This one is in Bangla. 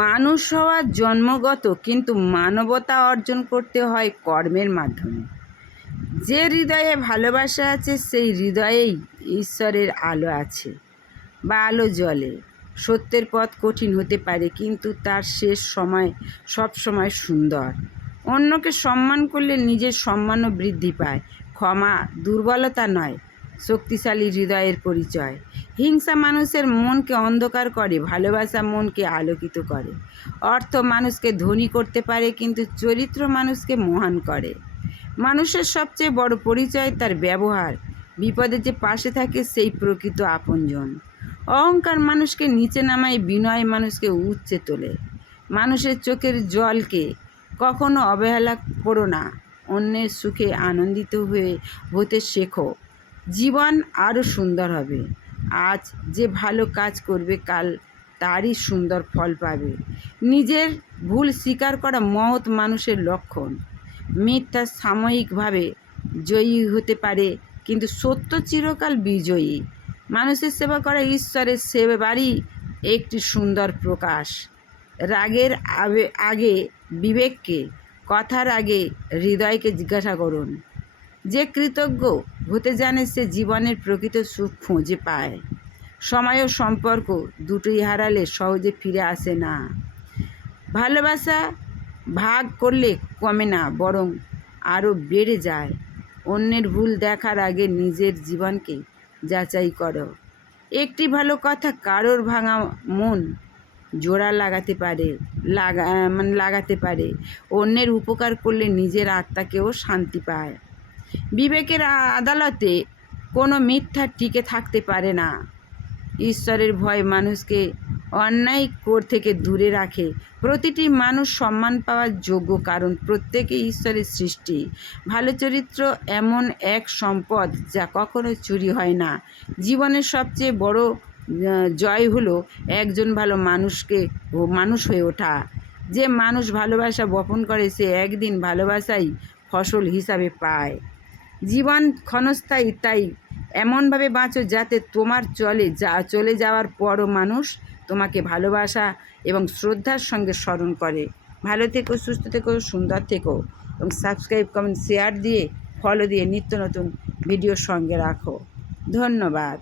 মানুষ হওয়া জন্মগত, কিন্তু মানবতা অর্জন করতে হয় কর্মের মাধ্যমে। যে হৃদয়ে ভালোবাসা আছে সেই হৃদয়েই ঈশ্বরের আলো আছে বা আলো জ্বলে। সত্যের পথ কঠিন হতে পারে, কিন্তু তার শেষ সময় সব সময় সুন্দর। অন্যকে সম্মান করলে নিজের সম্মানও বৃদ্ধি পায়। ক্ষমা দুর্বলতা নয়, শক্তিশালী হৃদয়ের পরিচয়। হিংসা মানুষের মনকে অন্ধকার করে, ভালোবাসা মনকে আলোকিত করে। অর্থ মানুষকে ধনী করতে পারে, কিন্তু চরিত্র মানুষকে মহান করে। মানুষের সবচেয়ে বড় পরিচয় তার ব্যবহার। বিপদে যে পাশে থাকে সেই প্রকৃত আপনজন। অহংকার মানুষকে নিচে নামায়, বিনয় মানুষকে উচ্চে তোলে। মানুষের চোখের জলকে কখনো অবহেলা করো না। অন্যের সুখে আনন্দিত হতে শেখো। জীবন আরও সুন্দর হবে। আজ যে ভালো কাজ করবে, কাল তারই সুন্দর ফল পাবে। নিজের ভুল স্বীকার করা মহৎ মানুষের লক্ষণ। মিথ্যা সাময়িকভাবে জয়ী হতে পারে, কিন্তু সত্য চিরকাল বিজয়ী। মানুষের সেবা করা ঈশ্বরের সেবারই একটি সুন্দর প্রকাশ। রাগের আগে বিবেককে, কথার আগে হৃদয়কে জিজ্ঞাসা করুন। যে কৃতজ্ঞ হতে জানে সে জীবনের প্রকৃত সুখ খুঁজে পায়। সময় ও সম্পর্ক দুটোই হারালে সহজে ফিরে আসে না। ভালোবাসা ভাগ করলে কমে না, বরং আরও বেড়ে যায়। অন্যের ভুল দেখার আগে নিজের জীবনকে যাচাই করো। একটি ভালো কথা কারোর ভাঙা মন জোড়া লাগাতে পারে। অন্যের উপকার করলে নিজের আত্মাকেও শান্তি পায়। বিবেকের আদালতে কোনো মিথ্যা টিকে থাকতে পারে না। ঈশ্বরের ভয় মানুষকে অন্যায় থেকে দূরে রাখে। প্রতিটি মানুষ সম্মান পাওয়ার যোগ্য, কারণ প্রত্যেকে ঈশ্বরের সৃষ্টি। ভালো চরিত্র এমন এক সম্পদ যা কখনো চুরি হয় না। জীবনের সবচেয়ে বড় জয় হলো একজন ভালো মানুষ হয়ে ওঠা। যে মানুষ ভালোবাসা বপন করে সে একদিন ভালোবাসাই ফসল হিসাবে পায়। জীবন ক্ষণস্থায়ী, তাই এমনভাবে বাঁচো যাতে তোমার চলে যাওয়ার পরও মানুষ তোমাকে ভালোবাসা এবং শ্রদ্ধার সঙ্গে স্মরণ করে। ভালো থেকো, সুস্থ থেকো, সুন্দর থেকো এবং সাবস্ক্রাইব, কমেন্ট, শেয়ার দিয়ে, ফলো দিয়ে নিত্য নতুন ভিডিওর সঙ্গে রাখো। ধন্যবাদ।